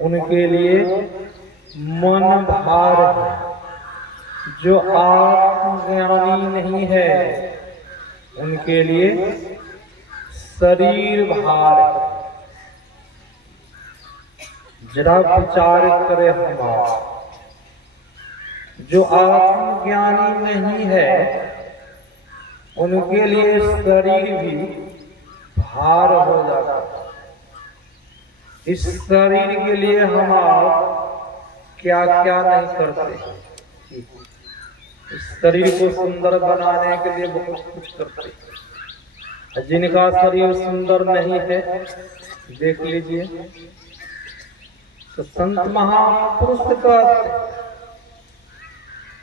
उनके लिए मन भार है। जो आत्मज्ञानी नहीं है उनके लिए शरीर भार है। जरा विचार करे हमारा, जो आत्मज्ञानी नहीं है उनके लिए शरीर भी भार हो जाता है। इस शरीर के लिए हम क्या क्या नहीं करते। इस शरीर को सुंदर बनाने के लिए बहुत कुछ करते हैं। जिनका शरीर सुंदर नहीं है देख लीजिए, तो संत महापुरुष कहते हैं,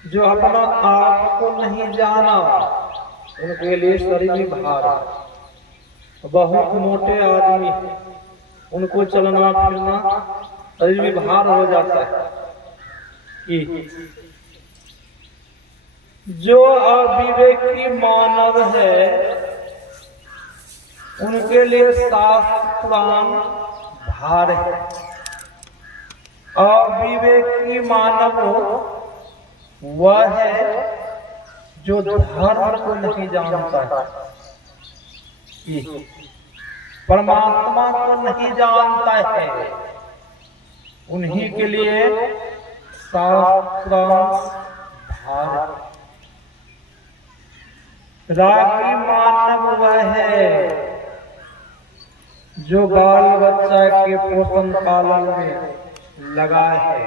जो अपना आप को नहीं जाना उनके लिए शरीर में भार है। बहुत मोटे आदमी उनको चलना फिरना शरीर में भार हो जाता है। कि जो अविवेकी मानव है उनके लिए शास्त्र पुराण भार है। अविवेकी मानव वह है जो धर्म को नहीं जानता है, परमात्मा को नहीं जानता है। उन्हीं के लिए शास्त्र भार है। रागी मानव वह है जो बाल बच्चा के पोषण पालन में लगा है।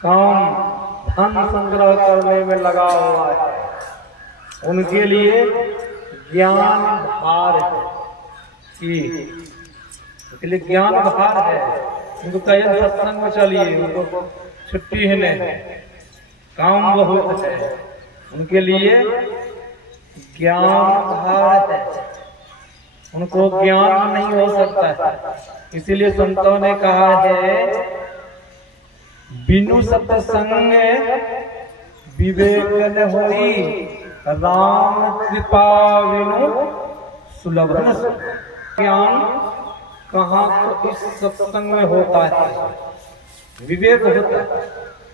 काम धन संग्रह करने में लगा हुआ है। उनके लिए ज्ञान भार है। उनके लिए ज्ञान भार है। उनको कहीं सत्संग में चलिए, उनको छुट्टी है नहीं, काम बहुत है। उनके लिए ज्ञान भार है। उनको ज्ञान नहीं हो सकता है। इसीलिए संतों ने कहा है, बिनु सत्संग विवेक न होई, राम कृपा बिनु सुलभ न। ज्ञान कहाँ तो इस सत्संग में होता है, विवेक होता है।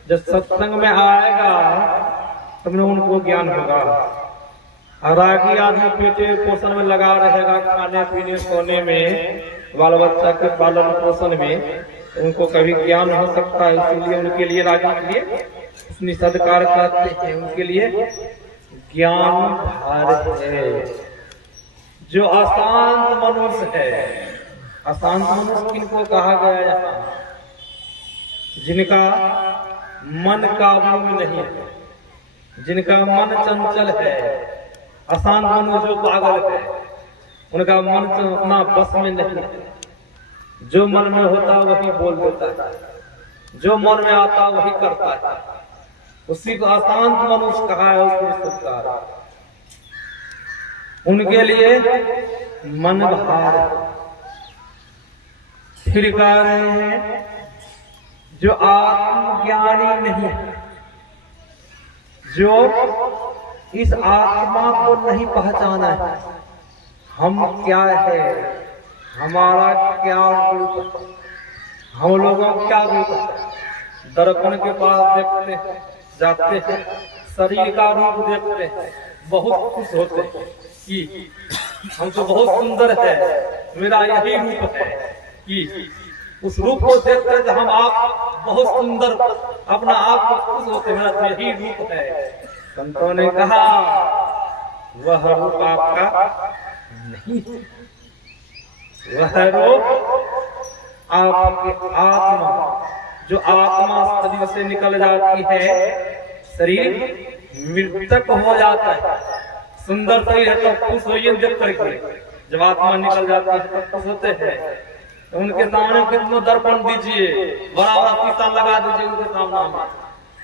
जब सत्संग में आएगा तब न उनको ज्ञान होगा। और आगे आदमी पेटे पोषण में लगा रहेगा, खाने पीने सोने में, बाल बच्चा के पालन पोषण में, उनको कभी ज्ञान हो सकता है। इसीलिए उनके लिए रागी के लिए निषदकार कहते हैं। उनके लिए ज्ञान भार है। जो अशांत मनुष्य है, अशांत मनुष्य किनको कहा गया यहाँ? जिनका मन काबू में नहीं है, जिनका मन चंचल है। अशांत मनुष्य जो पागल है, उनका मन अपना बस में नहीं है। जो मन में होता वही बोल देता है, जो मन में आता वही करता है। उसी को अशांत मनुष्य कहा है सरकार। उनके लिए मन भार। फिर कह रहे हैं, जो आत्मज्ञानी नहीं है, जो इस आत्मा को नहीं पहचाना है, हम क्या है, हमारा क्या रूप, हम लोगों का क्या रूप है। दर्पण के पास देखते हैं, जाते हैं, शरीर का रूप देखते हैं, बहुत खुश होते हैं कि हम तो बहुत सुंदर है, मेरा यही रूप है। कि उस रूप को देखते हैं, हम आप बहुत सुंदर, अपना आप को खुश होते हैं, मेरा तो यही रूप है। संतों ने कहा वह रूप आपका नहीं, वह रूप आपकी आत्मा, जो आत्मा शरीर से निकल जाती है, शरीर मृतक हो जाता है। सुंदर शरीर है तो खुश होइए देख करके, जब आत्मा निकल जाती है तो खुश होते हैं। तो उनके सामने कितना दर्पण दीजिए, बड़ा बड़ा शीशा लगा दीजिए उनके सामने,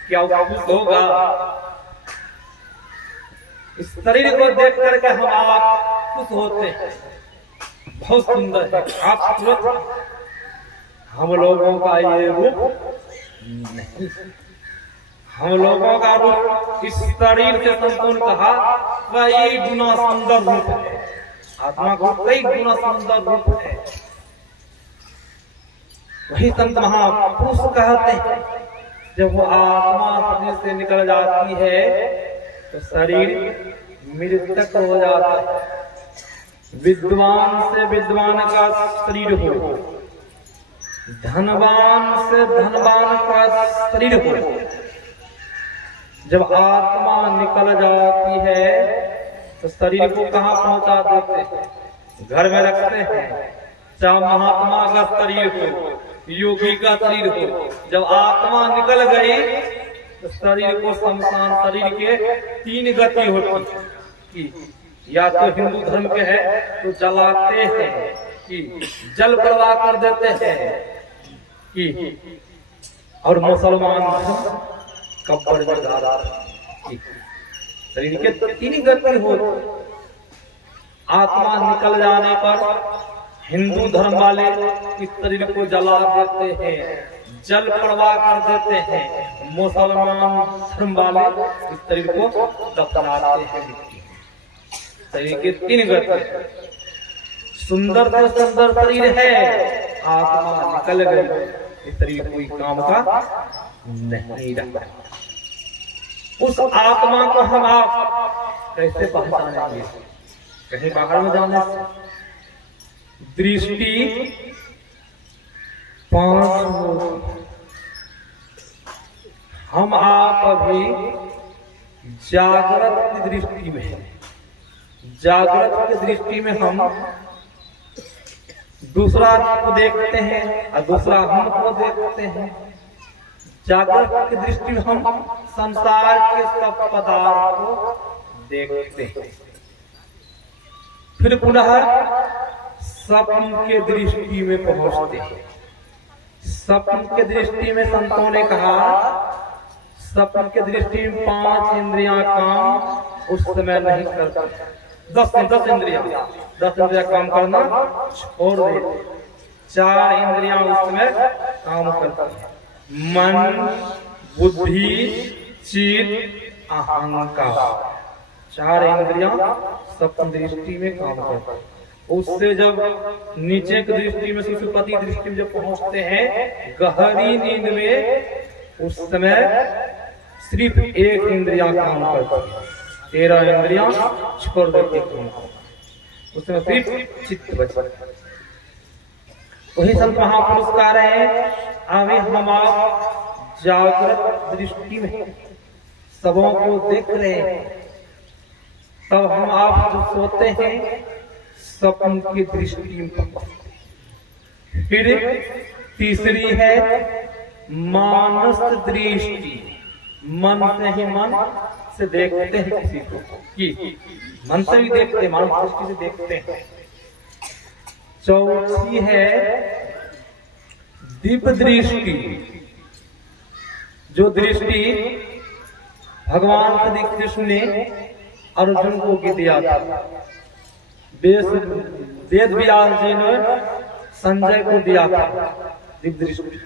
क्या वो खुश होगा? इस शरीर को देख करके हम आप खुश होते हैं, बहुत सुंदर है आप तुरंत। हम लोगों का ये रूप नहीं, हम लोगों का रूप इस शरीर से संपूर्ण कहा कई गुना सुंदर रूप है। आत्मा का कई गुना सुंदर रूप है। वही संत महापुरुष कहते हैं जब वो आत्मा शरीर से निकल जाती है तो शरीर मृतक हो जाता है। विद्वान से विद्वान का शरीर हो, धनवान से धनवान का शरीर हो, जब आत्मा निकल जाती है तो शरीर को कहाँ पहुंचा देते हैं? घर में रखते हैं। चाहे महात्मा का शरीर हो, योगी का शरीर हो, जब आत्मा निकल गई तो शरीर को शमशान, शरीर के तीन गति होती है कि या तो हिंदू धर्म के है तो जलाते हैं, कि जल प्रवाह कर देते हैं, कि और मुसलमान कब्र में डालते। शरीर के तीन गति होती। आत्मा निकल जाने पर हिंदू धर्म वाले इस शरीर को जला देते हैं, जल प्रवाह कर देते हैं। मुसलमान धर्म वाले इस शरीर को दफनाते हैं। शरीर के तीन गति। सुंदर से सुंदर शरीर है, आत्मा निकल गई, इस शरीर कोई काम का नहीं रहा। उस आत्मा को हम आप कैसे पहचानेंगे? कहीं बाहर में जाने से दृष्टि 5 होती। हम आप अभी जागृत की दृष्टि में हैं। जागृत की दृष्टि में हम दूसरा को देखते हैं और दूसरा हमको देखते हैं। जागृत की दृष्टि में हम संसार के सब पदार्थ को देखते हैं। फिर पुनः स्वप्न के दृष्टि में पहुंचते हैं। स्वप्न के दृष्टि में संतों ने कहा, स्वप्न के दृष्टि में 5 इंद्रियां काम उस समय नहीं करती। 10 इंद्रियां काम करना छोड़ दे। 4 इंद्रियां उस समय काम करती है। मन, बुद्धि, चित्त, अहंकार। 4 इंद्रियां स्वप्न दृष्टि में काम करती है। उससे जब नीचे की दृष्टि में, सुषुप्ति दृष्टि में जब पहुंचते हैं गहरी नींद में, उस समय सिर्फ 1 इंद्रिया काम करती है। 13 इंद्रियां छोड़ देती है। उसमें सिर्फ चित्त बचता है। वही संत महापुरुष कह रहे हैं, अभी हम आप जागृत दृष्टि में सबों को देख रहे हैं, तब हम आप जो सोते हैं स्वप्न की दृष्टि में। फिर तीसरी है मानस दृष्टि। मन से ही मन से देखते हैं किसी को, कि मन से भी देखते हैं, मानस दृष्टि से देखते हैं। चौथी है दिव्य दृष्टि। जो दृष्टि भगवान श्री कृष्ण ने अर्जुन को दिया था। वेद व्यास जी ने संजय को दिया था दिव्य दृष्टि।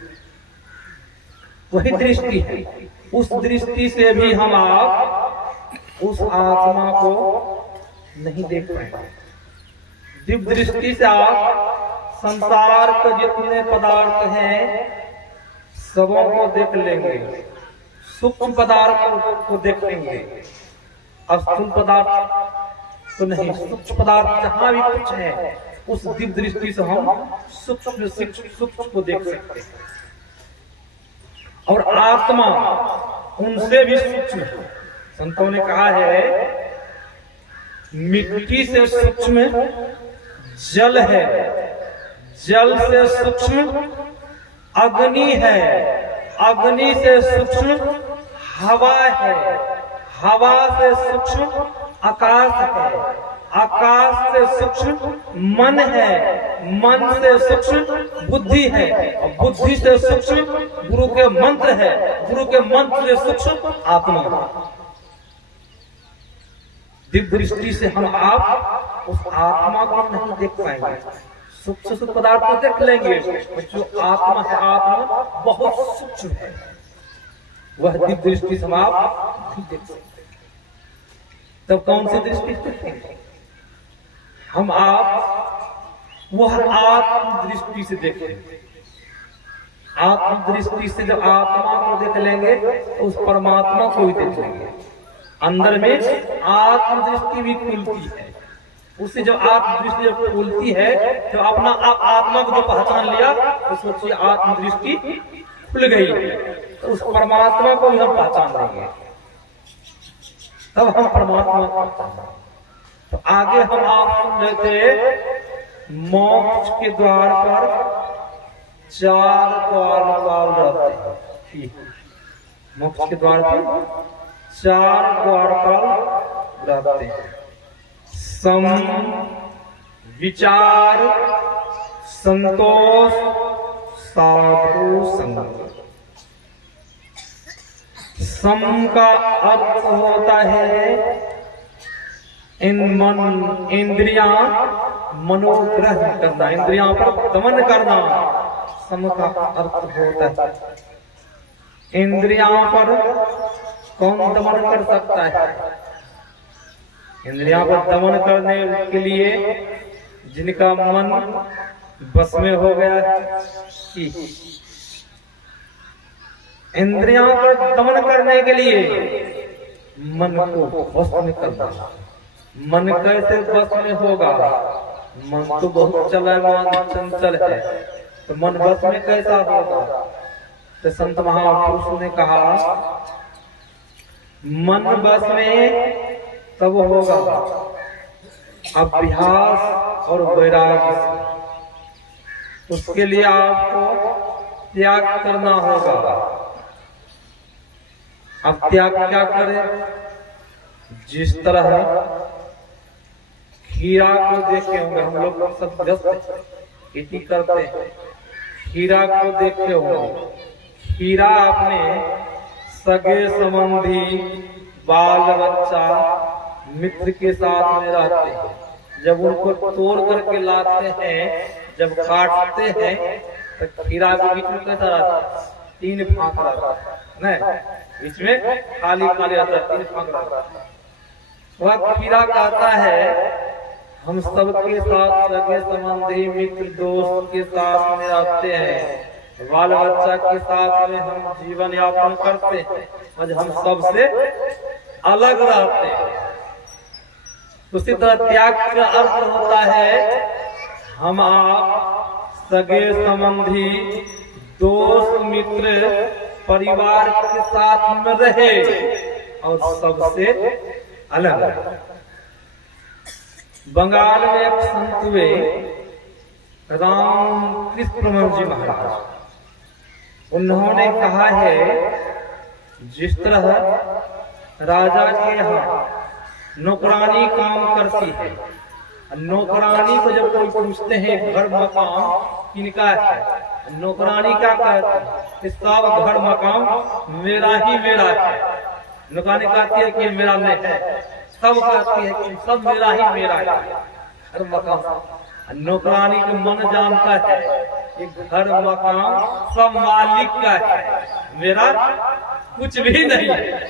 वही दृष्टि है। उस दृष्टि से भी हम आप उस आत्मा को नहीं देख पाएंगे। दिव्य दृष्टि से आप संसार के जितने पदार्थ हैं सबों को देख लेंगे। सूक्ष्म पदार्थ को देख लेंगे, स्थूल पदार्थ तो नहीं। सूक्ष्म पदार्थ जहां भी कुछ है उस दिव्य दृष्टि से हम सूक्ष्म को देख सकते हैं। और आत्मा उनसे भी सूक्ष्म है। संतों ने कहा है मिट्टी से सूक्ष्म जल है, जल से सूक्ष्म अग्नि है, अग्नि से सूक्ष्म हवा है, हवा से सूक्ष्म आकाश है, आकाश से सूक्ष्म मन है, मन से सूक्ष्म बुद्धि है, और बुद्धि से सूक्ष्म गुरु के मंत्र है, गुरु के मंत्र से सूक्ष्म आत्मा। दिव्य दृष्टि से हम आप उस आत्मा को नहीं देख पाएंगे। सूक्ष्म पदार्थ को देख लेंगे, जो आत्मा है, आत्मा बहुत सूक्ष्म है, वह दिव्य दृष्टि से हम आप नहीं देख सकते। तब कौन सी दृष्टि देखेंगे? हम आप वह आत्म दृष्टि से देखेंगे। आत्मदृष्टि से जब आत्मा को देख लेंगे तो उस परमात्मा को भी देख लेंगे। अंदर में आत्मदृष्टि भी खुलती है। उससे जो आत्मदृष्टि जब खुलती है तो अपना आप आत्मा को जो पहचान लिया तो सोचिए आत्मदृष्टि खुल गई, तो उस परमात्मा को भी हम पहचान लेंगे, तब हम परमात्मा को पहचान। तो आगे हम आप सुन रहे थे मोक्ष के द्वार पर 4 द्वारपाल रहते हैं। मोक्ष के द्वार पर 4 द्वारपाल रहते हैं। सम, विचार, संतोष, साधु संग। सम का अर्थ होता है इंद्रियां मनोग्रह करना, इंद्रियां पर दमन करना। सम का अर्थ होता है इंद्रियां पर कौन दमन कर सकता है? इंद्रियां पर दमन करने के लिए जिनका मन बस में हो गया कि इंद्रियों पर दमन करने के लिए मन को बस में करना। मन कैसे बस में होगा? मन तो बहुत चलायमान चंचल है, तो मन बस में कैसा होगा? तो संत महापुरुष ने कहा मन बस में तब होगा अभ्यास और वैराग्य से। उसके लिए आपको त्याग करना होगा। अब त्याग क्या करें? जिस तरह खीरा को देखे होंगे, हम लोग सब व्यस्त खेती करते हैं, खीरा को देखे होंगे। खीरा अपने सगे संबंधी, बाल बच्चा, मित्र के साथ में रहते हैं। जब उनको तोड़ करके लाते हैं, जब काटते हैं तो खीरा के बीच में कैसा रहता है? 3 फांक रहता है, नहीं बीच में खाली खाली रहता है, 3 फांक रहता है। वह खीरा कहता है हम सबके साथ सगे संबंधी, मित्र, दोस्त के साथ में रहते हैं, बाल बच्चा के साथ में हम जीवन यापन करते हैं, और हम सबसे अलग रहते हैं। उसी तरह त्याग का अर्थ होता है हम आप सगे संबंधी, दोस्त, मित्र, परिवार के साथ में रहे और सबसे अलग रहे। बंगाल में एक संत हुए राम कृष्ण जी महाराज, उन्होंने कहा है जिस तरह राजा के यहाँ नौकरानी काम करती है, नौकरानी को जब कोई पूछते हैं घर मकान किनका है, नौकरानी क्या कहती है कि सब घर मकान मेरा ही मेरा है। नौकरानी कहती है कि मेरा नहीं है, सब कहती है कि सब मेरा ही मेरा है घर मकान। नौकरानी का मन जानता है कि घर मकान सब मालिक का है, मेरा कुछ भी नहीं है।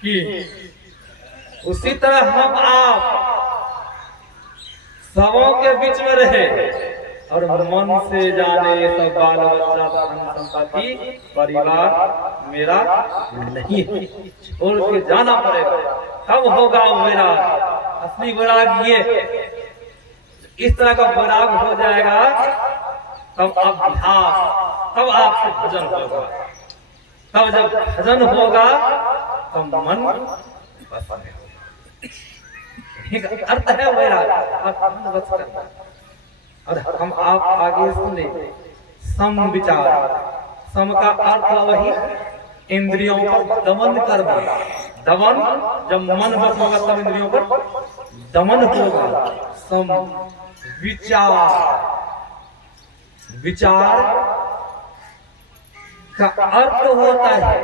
कि उसी तरह हम आप सबों के बीच में रहे और मन से जाने सब बाल बच्चा, धन संपत्ति, परिवार मेरा नहीं है, छोड़ के जाना पड़ेगा, तब होगा मेरा असली वैराग। ये इस तरह का वैराग हो जाएगा तब अभ्यास, तब आपसे भजन होगा। तब जब भजन होगा तब मन बस में होगा। अर्थ है वैराग, बस करना। और हम आप आगे सुने सम विचार। सम का अर्थ वही इंद्रियों पर दमन करना। दमन जब मन बस होगा तब इंद्रियों पर दमन होगा। सम विचार, विचार का अर्थ होता है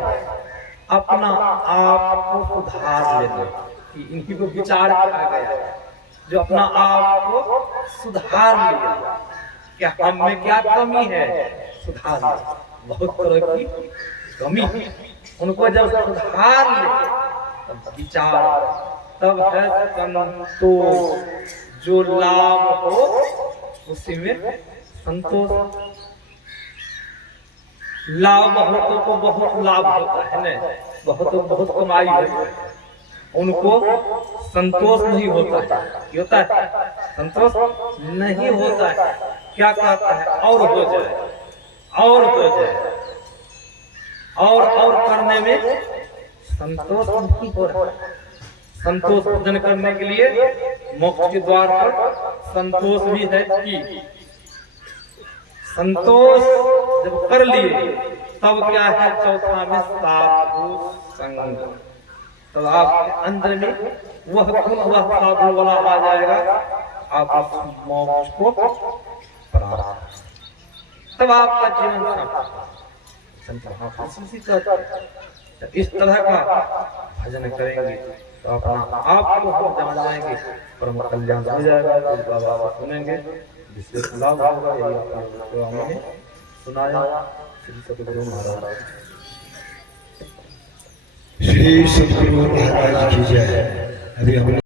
अपना आप को सुधार लेना। इनकी को विचार किया गया जो अपना आप को सुधार लिया। क्या हम में क्या कमी है? सुधार लिया। बहुत तरह की कमी है, उनको जब सुधार ले तब विचार, तब है संतोष। जो लाभ हो उसी में संतोष। लाभ बहुतों को बहुत लाभ होता है ना, बहुत कमाई होती है, उनको संतोष नहीं होता है। क्या होता है? संतोष नहीं होता है। क्या कहता है? और हो जाए, और हो जाए, और करने में संतोष नहीं हो रहा है। संतोष भजन करने के लिए मोक्ष के द्वार पर संतोष भी है कि संतोष जब कर लिए तब क्या है? चौथा में साधु संग। तब आपके अंदर में वह गुण, वह साधु वाला आ जाएगा, आप उस मोक्ष को प्राप्त, तब आपका जीवन संतोष। इस तरह का भजन करेंगे तो अपना आप को हम जान जाएंगे, परम कल्याण हो जाएगा। तो बाबा सुनेंगे जिससे लाभ होगा। यही आपको हमने सुनाया। श्री सतगुरु महाराज, श्री सतगुरु महाराज की जय। अभी हमने